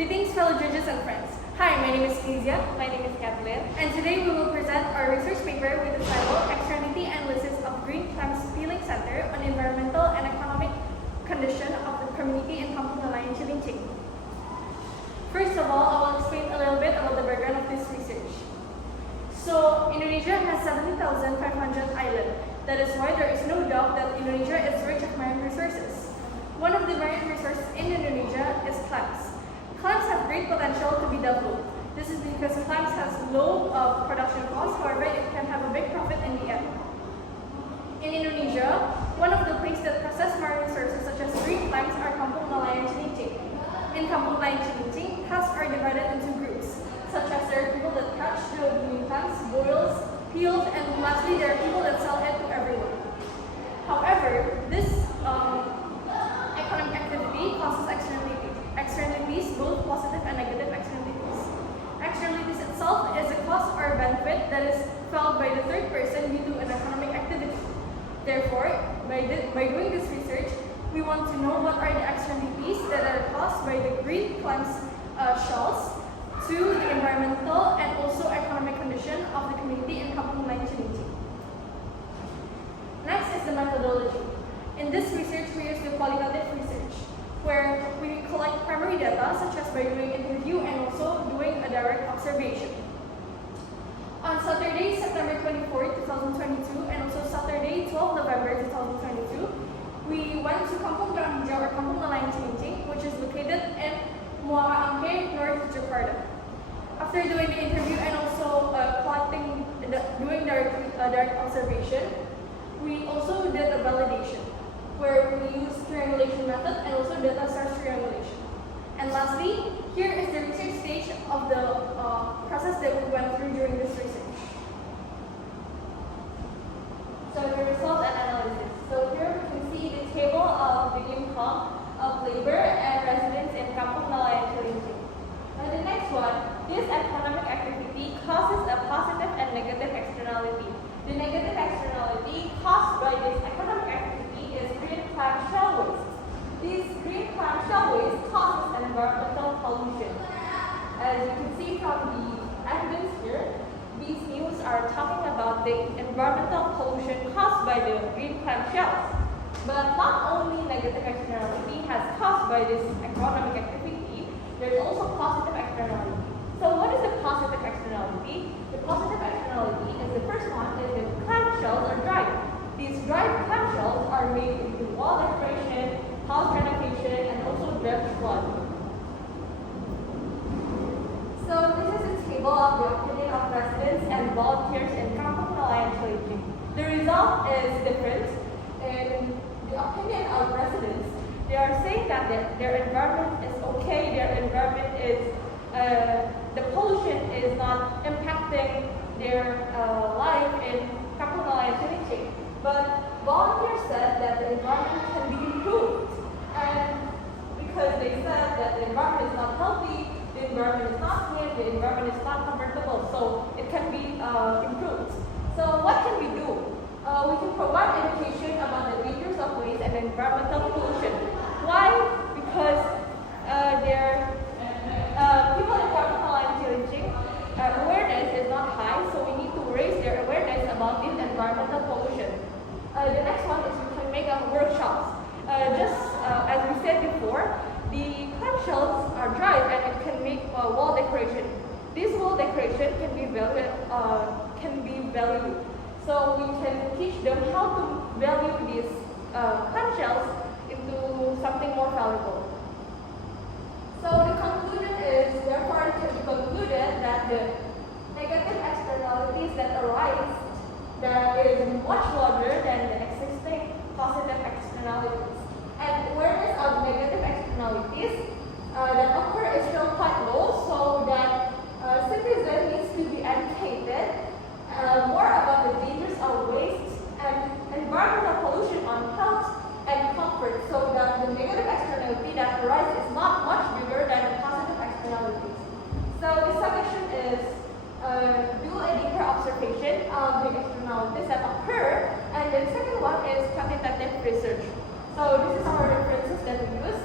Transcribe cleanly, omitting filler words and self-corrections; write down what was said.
Greetings, fellow judges and friends. Hi, my name is Natasia. My name is Kathleen. And today we will present our research paper with the title Externality Analysis of Green Clams Peeling Center on Environmental and Economic Condition of the Community in Kampung Nelayan Cilincing. First of all, I will explain a little bit about the background of this research. So, Indonesia has 70,500 islands. That is why there is no doubt that Indonesia is rich of marine resources. One of the marine resources in Indonesia is clams. Clams have great potential to be developed. This is because clams has low production costs, however, it can have a big profit in the end. In Indonesia, one of the places that process marine resources such as green clams are Kampung Nelayan Cilincing. In Kampung Nelayan Cilincing, tasks are divided into groups, such as there are people that catch the green clams, boils, peels, and lastly there are people that sell it to everyone. However, this economic activity causes externalities, both positive and negative externalities. Externalities itself is a cost or benefit that is felt by the third person due to an economic activity. Therefore, by doing this research, we want to know what are the externalities that are caused by the green clams shells to the environmental and also economic condition of the community in Kampung Nelayan Cilincing. Next is the methodology. In this research, we use the qualitative research, where we collect primary data such as by doing interview and also doing a direct observation. On Saturday, September 24, 2022 and also Saturday, 12 November 2022, we went to Kampung Nelayan Cilincing, which is located in Muara Angke, North Jakarta. After doing the interview and also doing direct observation, we also did a validation, where we use triangulation method and also data source triangulation. And lastly, here is the research stage of the process that we went through during this research. So the result and analysis. So here we can see the table of the income of labor and residents in Kampung Nelayan Cilincing. And the next one, this economic activity causes a positive and negative externality. The negative externality caused by this economic activity is green clam shell waste. This green clam shell waste causes an environmental pollution. As you can see from the evidence here, these news are talking about the environmental pollution caused by the green clam shells. But not only negative externality has caused by this economic activity, there is also positive externality. So what is the positive externality? The positive externality is the first one is the clam shells are dried. These dried clam shells are made into wall decoration, house renovation, and also dredge flood. So this is a table of the opinion of residents and volunteers in Kampung Nelayan Cilincing. The result is different. In the opinion of residents, they are saying that their environment is okay, their environment is the pollution is not impacting their life in Kampung Nelayan Cilincing. But volunteers said that the environment can be improved. And because they said that the environment is not healthy, the environment is not clean, the environment is not comfortable, so it can be improved. So what can we do? We can provide education about the dangers of waste and environmental pollution. Why? Because people in Kampung Nelayan Cilincing awareness is not high, so we need to raise their awareness about this environmental pollution. The next one is we can make workshops. Just as we said before, the clam shells are dried and it can make wall decoration. This wall decoration can be valued. So we can teach them how to value these clam shells into something more valuable. So the conclusion is, therefore it can be concluded that the negative externalities that arise that is much larger than the existing positive externalities. And awareness of negative externalities that occur is still quite low, so that citizens needs to be educated more about the dangers of waste and environmental pollution on health and comfort, so that the negative externality that arises is not much bigger than the positive externalities. So the suggestion is do a deeper observation of the externalities that occur, and the second one is quantitative research. So this is our references that we use.